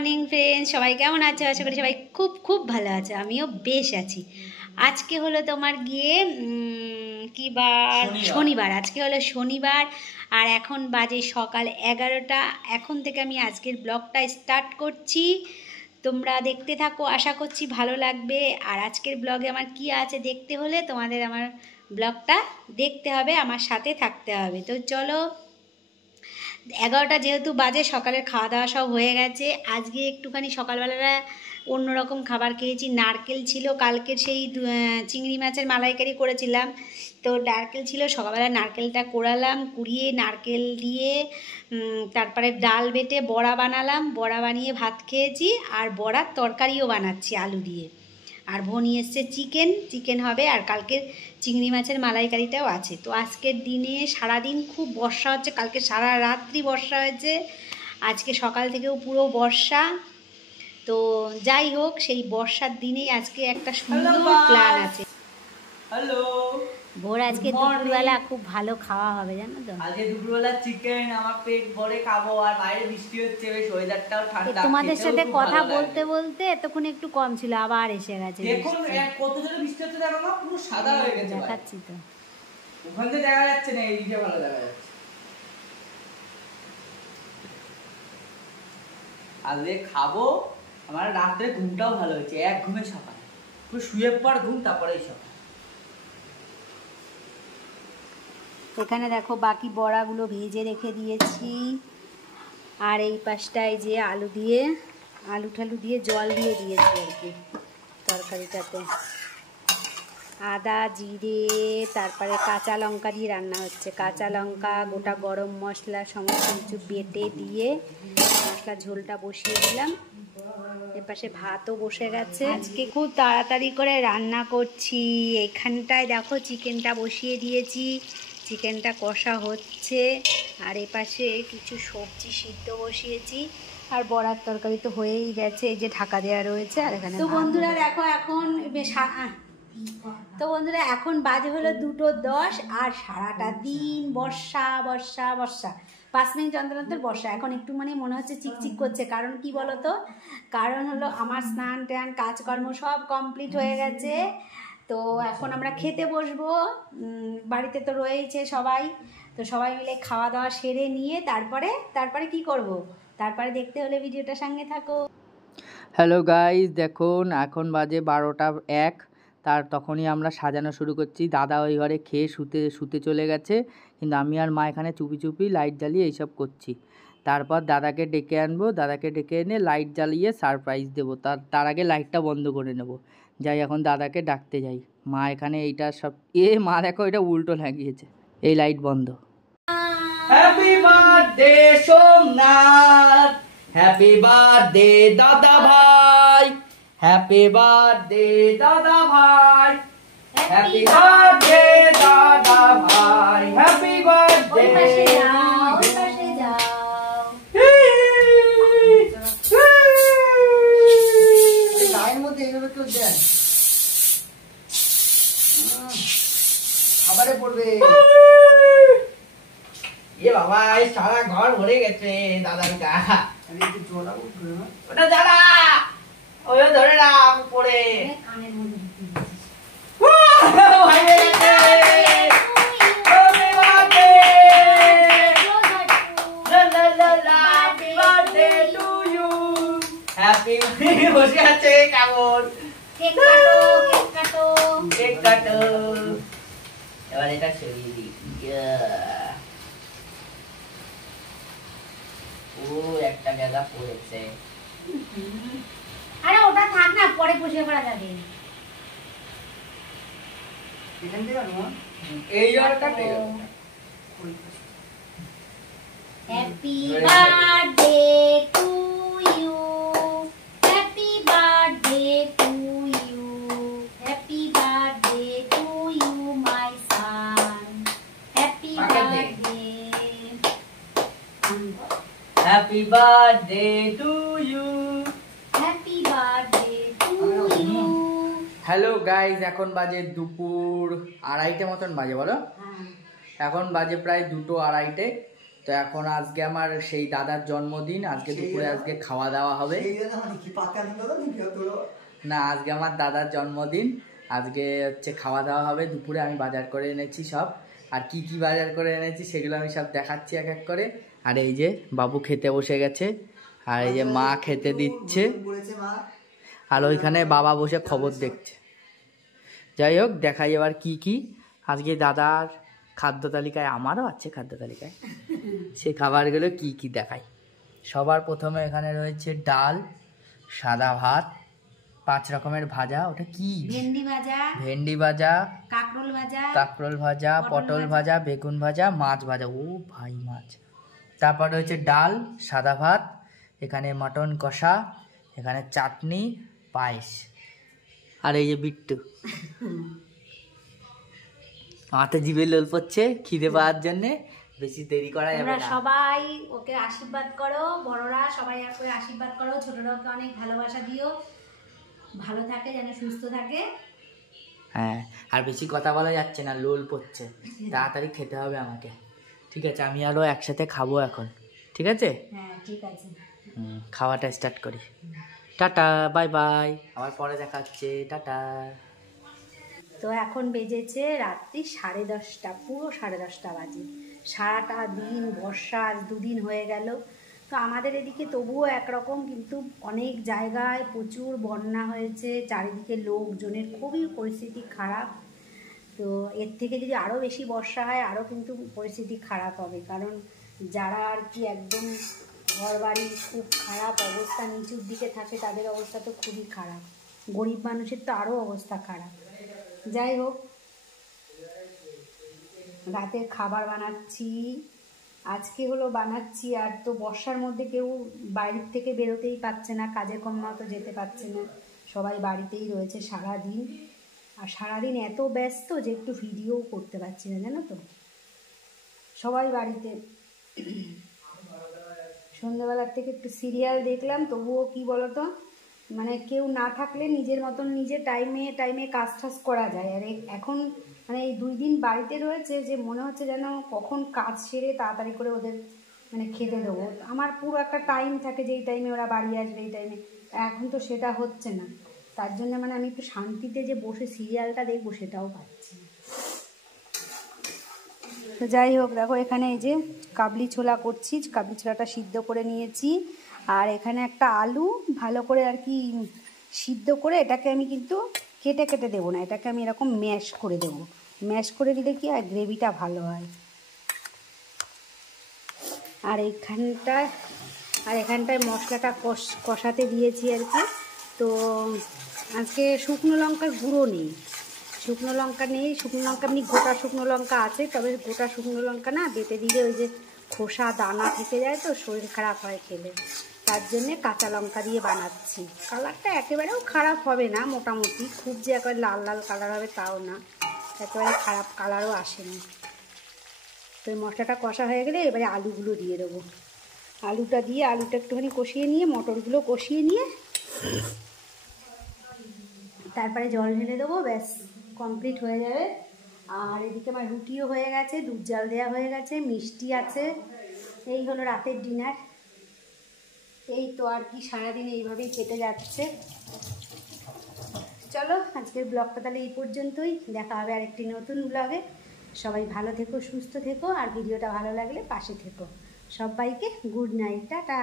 Morning friends, সবাই কেমন আছো? আশা করি সবাই খুব খুব ভালো আছে, আমিও বেশ আছি। আজকে হলো তোমার গিয়ে কি বার? শনিবার। আজকে হলো শনিবার আর এখন বাজে সকাল 11টা। এখন থেকে আমি আজকের ব্লগটা স্টার্ট করছি, তোমরা দেখতে থাকো, আশা করছি ভালো লাগবে। আর আজকের ব্লগে আমার কি আছে দেখতে হলে তোমাদের আমার ব্লগটা দেখতে হবে, আমার সাথে থাকতে হবে। তো চলো, 11টা যেহেতু বাজে, সকালের খাওয়া দাওয়া সব হয়ে গেছে। আজকে একটুখানি সকালবেলা অন্যরকম খাবার খেয়েছি। নারকেল ছিল, কালকের সেই চিংড়ি মাছের মালাইকারি করেছিলাম, তো নারকেল ছিল। সকালবেলা নারকেলটা কোড়ালাম, কুড়িয়ে নারকেল দিয়ে তারপরে ডাল বেটে বড়া বানালাম, বড়া বানিয়ে ভাত খেয়েছি। আর বড়ার তরকারিও বানাচ্ছি আলু দিয়ে। আর ভনি এসছে চিকেন হবে, আর কালকের চিংড়ি মাছের মালাইকারিটাও আছে। তো আজকের দিনে সারাদিন খুব বর্ষা হচ্ছে, কালকে সারা রাত্রি বর্ষা হয়েছে, আজকে সকাল থেকেও পুরো বর্ষা। তো যাই হোক, সেই বর্ষার দিনেই আজকে একটা সুন্দর প্ল্যান আছে। হ্যালো ভোর আজকে দুপুরবেলা খুব ভালো খাওয়া হবে, জানো তো? আজকে দুপুরবেলা চিকেন, আমার পেট ভরে খাবো। আর বাইরে বৃষ্টি হচ্ছে, বেশ ওয়েদারটাও ঠান্ডা। তোমাদের সাথে কথা বলতে বলতে এতক্ষণ একটু কম ছিল, আবার এসে গেছে। দেখুন কত জোরে বৃষ্টি হচ্ছে, দেখো না, পুরো সাদা হয়ে গেছে। দেখাচ্ছি তো, ওখান থেকে দেখা যাচ্ছে না, এইদিকে ভালো দেখা যাচ্ছে। আজকে খাবো। আমার রাত্রে ঘুমটাও ভালো হয়েছে, এক ঘুমে সকাল পুরো শুয়ে পর ঘুম, তারপরেই সকাল। এখানে দেখো বাকি বড়াগুলো ভেজে রেখে দিয়েছি। আর এই পাশটায় যে আলু ঠালু দিয়ে জল দিয়ে দিয়েছি আর কি তরকারিটাতে। আদা জিরে তারপরে কাঁচা লঙ্কা দিয়ে রান্না হচ্ছে। কাঁচা লঙ্কা, গোটা গরম মশলা সমস্ত কিছু বেটে দিয়ে মশলা ঝোলটা বসিয়ে দিলাম। এপাশে ভাতও বসে গেছে। আজকে খুব তাড়াতাড়ি করে রান্না করছি। এখানটায় দেখো চিকেনটা বসিয়ে দিয়েছি, চিকেনটা কষা হচ্ছে। আর এপাশে কিছু সবজি সিদ্ধ বসিয়েছি, আর বড়ার তরকারি তো হয়েই গেছে, এই যে ঢাকা দেওয়া রয়েছে। আর এখানে তো বন্ধুরা দেখো, এখন বাজে হলো 2:10, আর সারাটা দিন বর্ষা বর্ষা বর্ষা। 5 মিনিট অন্তর অন্তর বর্ষা। এখন একটু মনে হচ্ছে চিকচিক করছে, কারণ কি বলতো? কারণ হলো আমার স্নান টান কাজকর্ম সব কমপ্লিট হয়ে গেছে। তো এখন আমরা খেতে বসবো, বাড়িতে তো রয়েছে সবাই। তো সবাই মিলে খাওয়া দাওয়া সেরে নিয়ে তারপরে কি করব, তারপরে দেখতে হলে ভিডিওটা সঙ্গে থাকো। হ্যালো গাইস, দেখুন এখন বাজে 12টা 1। তখনই আমরা সাজানো শুরু করছি। দাদা ওই ঘরে খেয়ে শুতে চলে গেছে, কিন্তু আমি আর মা এখানে চুপি চুপি লাইট জ্বালিয়ে এইসব করছি। তারপর দাদাকে ডেকে আনবো, দাদাকে ডেকে এনে লাইট জ্বালিয়ে সারপ্রাইজ দেবো। তার আগে লাইটটা বন্ধ করে নেব। যাই, এখন দাদাকে ডাকতে যাই। মা এখানে এইটা সব মা দেখো, এটা উল্টো লাগিয়েছে। এই লাইট বন্ধ। Happy birthday Somnath, happy birthday দাদা ভাই, হ্যাপি বার্থডে দাদা ভাই, হ্যাপি বার্থডে দাদা ভাই, হ্যাপি বার্থডে। গায়ের মধ্যে এইভাবে কেউ দেন, খাবারে পড়বে। বাবা, এই সারা ঘর ভরে গেছে দাদার গা। ওটা দাদা, ওই ধরে না পড়ে বসে আছে কেমন। কেক কাটো। এবার এটা সরিয়ে দিই। ও একটা জায়গা পড়েছে। আরে ওটা থাক না, পরে পুষে পড়া যাবে। এখান থেকে আনো, এই জায়গাটা পেয়ে যাবে। Happy birthday to you, happy birthday to you, happy birthday to you my son, happy birthday. Happy birthday to you, happy birthday to you. Hello guys, এখন বাজে দুপুর 2:30 মতন বাজে, বলো। এখন বাজে প্রায় 2:30। তো এখন আজকে আমার সেই দাদার জন্মদিন, আজকে দুপুরে আজকে খাওয়া দাওয়া হবে। না, আজকে আমার দাদার জন্মদিন, আজকে হচ্ছে খাওয়া দাওয়া হবে দুপুরে। আমি বাজার করে এনেছি সব, আর কি কি বাজার করে এনেছি সেগুলো আমি সব দেখাচ্ছি এক এক করে। আর এই যে বাবু খেতে বসে গেছে, আর এই যে মা খেতে দিচ্ছে, আর ওইখানে বাবা বসে খবর দেখছে। যাই হোক, দেখাই এবার কি কি আজকে দাদার খাদ্য তালিকায়, আমারও আছে খাদ্য তালিকায়, সেই খাবারগুলো কি কি দেখাই। সবার প্রথমে এখানে রয়েছে ডাল, সাদা ভাত, 5 রকমের ভাজা, ওটা কি, ভেন্ডি ভাজা, কাঁকরোল ভাজা, পটল ভাজা, বেগুন ভাজা, মাছ ভাজা, ও ভাই মাছ। তারপর রয়েছে ডাল, সাদা ভাত, এখানে মটন কষা, এখানে চাটনি, পায়েস। আর এই যে বিট্টু মাথা জিভে লোল পড়ছে খিদে পাওয়ার জন্যে, বেশি দেরি করা যাবে না। সবাই ওকে আশীর্বাদ করো, বড়রা সবাই করে আশীর্বাদ করো, ছোটরা ওকে অনেক ভালোবাসা দিও, ভালো থাকে যেন, সুস্থ থাকে। হ্যাঁ, আর বেশি কথা বলা যাচ্ছে না, লোল পড়ছে, তাড়াতাড়ি খেতে হবে আমাকে। ঠিক আছে, আমি আরো একসাথে খাবো এখন, ঠিক আছে? হ্যাঁ ঠিক আছে, খাওয়াটা স্টার্ট করি। টাটা, বাই বাই, আবার পরে দেখা হচ্ছে, টাটা। তো এখন বেজেছে রাত্রি 10:30, পুরো 10:30 বাজে। সারাটা দিন বর্ষা, 2 দিন হয়ে গেল। তো আমাদের এদিকে তবুও একরকম, কিন্তু অনেক জায়গায় প্রচুর বন্যা হয়েছে, চারিদিকে লোকজনের খুবই পরিস্থিতি খারাপ। তো এর থেকে যদি আরও বেশি বর্ষা হয়, আরও কিন্তু পরিস্থিতি খারাপ হবে, কারণ যারা আর কি একদম ঘরবাড়ি খুব খারাপ অবস্থা, নিচুর দিকে থাকে, তাদের অবস্থা তো খুবই খারাপ। গরিব মানুষের তো আরও অবস্থা খারাপ। যাই হোক, রাতের খাবার বানাচ্ছি আজকে বানাচ্ছি। আর তো বর্ষার মধ্যে কেউ বাইরের থেকে বেরোতেই পারছে না, কাজে কর্মও তো যেতে পারছে না, সবাই বাড়িতেই রয়েছে সারাদিন। আর সারাদিন এত ব্যস্ত যে একটু ভিডিও করতে পারছি না, জানো তো, সবাই বাড়িতে। সন্ধ্যাবেলার থেকে একটু সিরিয়াল দেখলাম, তবুও কি বলতো, মানে কেউ না থাকলে নিজের মতন নিজে টাইমে কাজ টাজ করা যায়। আর এখন মানে এই 2 দিন বাড়িতে রয়েছে যে মনে হচ্ছে যেন কখন কাজ সেরে তাড়াতাড়ি করে ওদের মানে খেতে দেবো। আমার পুরো একটা টাইম থাকে যে এই টাইমে ওরা বাড়ি আসবে, এই টাইমে। এখন তো সেটা হচ্ছে না, তার জন্য মানে আমি একটু শান্তিতে যে বসে সিরিয়ালটা দেখবো সেটাও পাচ্ছি না। তো যাই হোক, দেখো এখানে এই যে কাবলি ছোলা করছি, কাবলি ছোলাটা সিদ্ধ করে নিয়েছি। আর এখানে একটা আলু ভালো করে আর কি সিদ্ধ করে, এটাকে আমি কিন্তু কেটে কেটে দেবো না, এটাকে আমি এরকম ম্যাশ করে দেবো। ম্যাশ করে দিলে কি আর গ্রেভিটা ভালো হয়। আর এখানটায় মশলাটা কষাতে দিয়েছি আর কি। তো আজকে শুকনো লঙ্কার গুঁড়ো নেই, শুকনো লঙ্কা এমনি গোটা শুকনো লঙ্কা আছে, তবে গোটা শুকনো লঙ্কা না বেটে দিলে ওই যে খোসা দানা থেকে যায়, তো শরীর খারাপ হয় খেলে, তার জন্যে কাঁচা লঙ্কা দিয়ে বানাচ্ছি। কালারটা একেবারেও খারাপ হবে না, মোটামুটি খুব যে একেবারে লাল লাল কালার হবে তাও না, একেবারে খারাপ কালারও আসেনি। তো এই মশলাটা কষা হয়ে গেলে এবারে আলুগুলো দিয়ে দেবো। আলুটা একটুখানি কষিয়ে নিয়ে, মটরগুলো কষিয়ে নিয়ে তারপরে জল ঢেলে দেবো, ব্যাস কমপ্লিট হয়ে যাবে। আর এদিকে আমার রুটিও হয়ে গেছে, দুধ জাল দেওয়া হয়ে গেছে, মিষ্টি আছে। এই হলো রাতের ডিনার। এই তো আর কি, সারাদিন এইভাবেই কেটে যাচ্ছে। চলো আজকের ব্লগটা তাহলে এই পর্যন্তই, দেখা হবে আরেকটি নতুন ব্লগে। সবাই ভালো থেকো, সুস্থ থেকো, আর ভিডিওটা ভালো লাগলে পাশে থেকো। সবাইকে গুড নাইট, টাটা।